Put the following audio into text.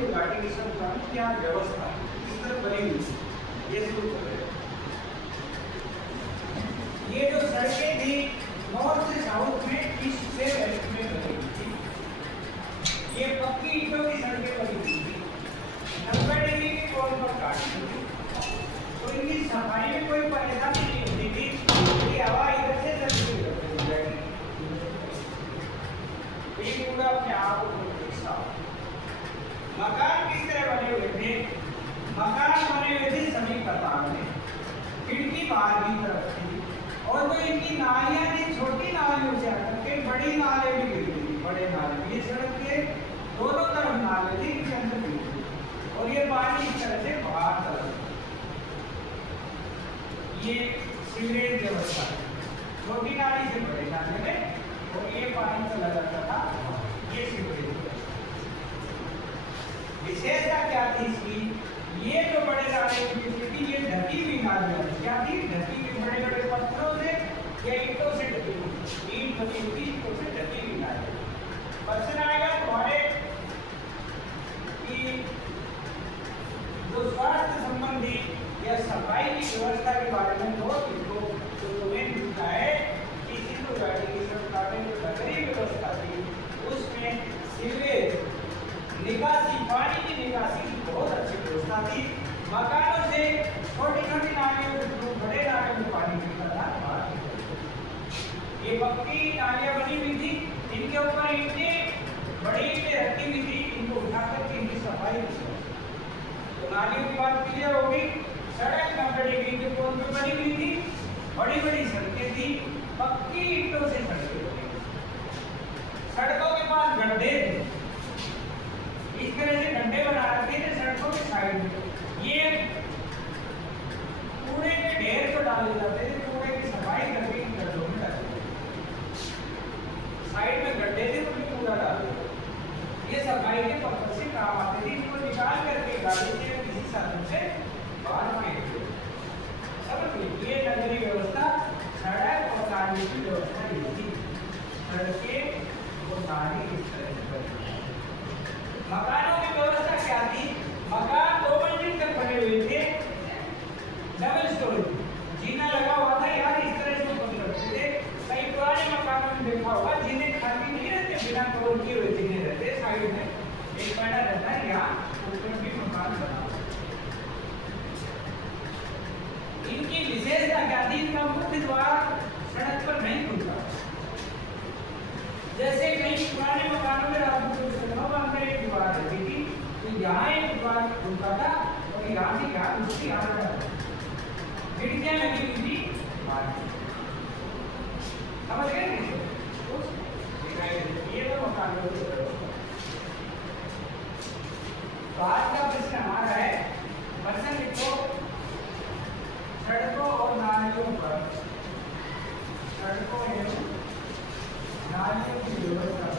जो घाटी की संख्या क्या व्यवस्था किस तरह बनी हुई है ये शुरू कर रहे हैं। ये जो सड़कें थी नॉर्थ से साउथ में ईस्ट से वेस्ट में बनी हुई थी। ये पक्की ईंटों की सड़कें बनी हुई थी। 90 डिग्री के कोण पर काटी थी। तो इनकी सफाई में कोई परेशानी नहीं होती थी। ये हवा इधर से चलती है ये पूरा अपने आप को साफ। मकान किस तरह बने हुए थे? मकान बने हुए थे सभी प्रकार में। खिड़की बाहर की तरफ थी और जो इनकी नालियां थी छोटी नालियों से आकर के बड़ी नाले भी गिरती थी। बड़े नाले ये सड़क के दोनों तरफ नाले थे इनके अंदर गिरती और ये पानी इस तरह से बाहर तरफ। ये सीवरेज व्यवस्था छोटी नाली से बड़े नाले में और ये पानी चला जाता था ये सीवरेज। विशेषता क्या थी इसकी? ये जो बड़े नाले की ये ढकी हुई नालियां क्या थी? ढकी हुई बड़े बड़े पत्थरों से या ईंटों से ढकी हुई ईंट बनी हुई ईंटों से ढकी हुई नालियां। प्रश्न आएगा तुम्हारे कि जो स्वास्थ्य संबंधी या सफाई की व्यवस्था के बारे में दो जो तुम्हें पूछा है कि सिंधु घाटी की सभ्यता में जो नगरीय व्यवस्था थी उसमें सीवरेज निकासी पानी की निकासी की बहुत अच्छी व्यवस्था थी। मकानों से छोटी छोटी नालियों के थ्रू बड़े नाले में पानी निकलता था। ये पक्की नालियां बनी हुई थी। इनके ऊपर ईंटें बड़ी ईंटें रखी हुई थी। इनको उठाकर के इनकी सफाई की। तो नालियों की बात क्लियर होगी। सड़क 90 डिग्री के कोण में बनी हुई थी। बड़ी बड़ी सड़कें थी। पक्की ईंटों से सड़कें बनी। सड़कों के पास गड्ढे थे। इस तरह से गड्ढे बना रखे थे सड़कों के साइड में। ये कूड़े के ढेर को डाले जाते थे। कूड़े की सफाई करके इन गड्ढों में डालते थे। साइड में गड्ढे थे तो कूड़ा डालते थे। ये सफाई के पर्पज से काम आते थे। इनको निकाल करके गाड़ी से किसी साधन से बाहर फेंक दो। समझ ये नगरीय व्यवस्था सड़क और नाली की व्यवस्था ये थी। सड़कें और नाली इस तरह से बनी। मकानों की व्यवस्था क्या थी? मकान 2 मंजिल तक बने हुए थे। डबल स्टोरी जीना लगा हुआ था। यार इस तरह से बन रखते थे। कई पुराने मकानों में देखा होगा जिन्हें खाली नहीं रहते बिना कवर किए हुए जीने रहते। साइड में एक पैड़ा रहता है यहाँ ऊपर भी मकान बना। इनकी विशेषता क्या थी? इनका मुख्य द्वार सड़क पर नहीं खुलता। जैसे कई पुराने मकानों में अंदर एक दीवार रहती थी तो यहाँ एक दीवार खुलता था और यहाँ से यहाँ दूसरी आ जाता था। खिड़कियां लगी हुई थी। समझ गए? ये तो मकान तो आज का प्रश्न हमारा है। प्रश्न लिखो सड़कों और नालियों पर सड़कों एवं नालियों की व्यवस्था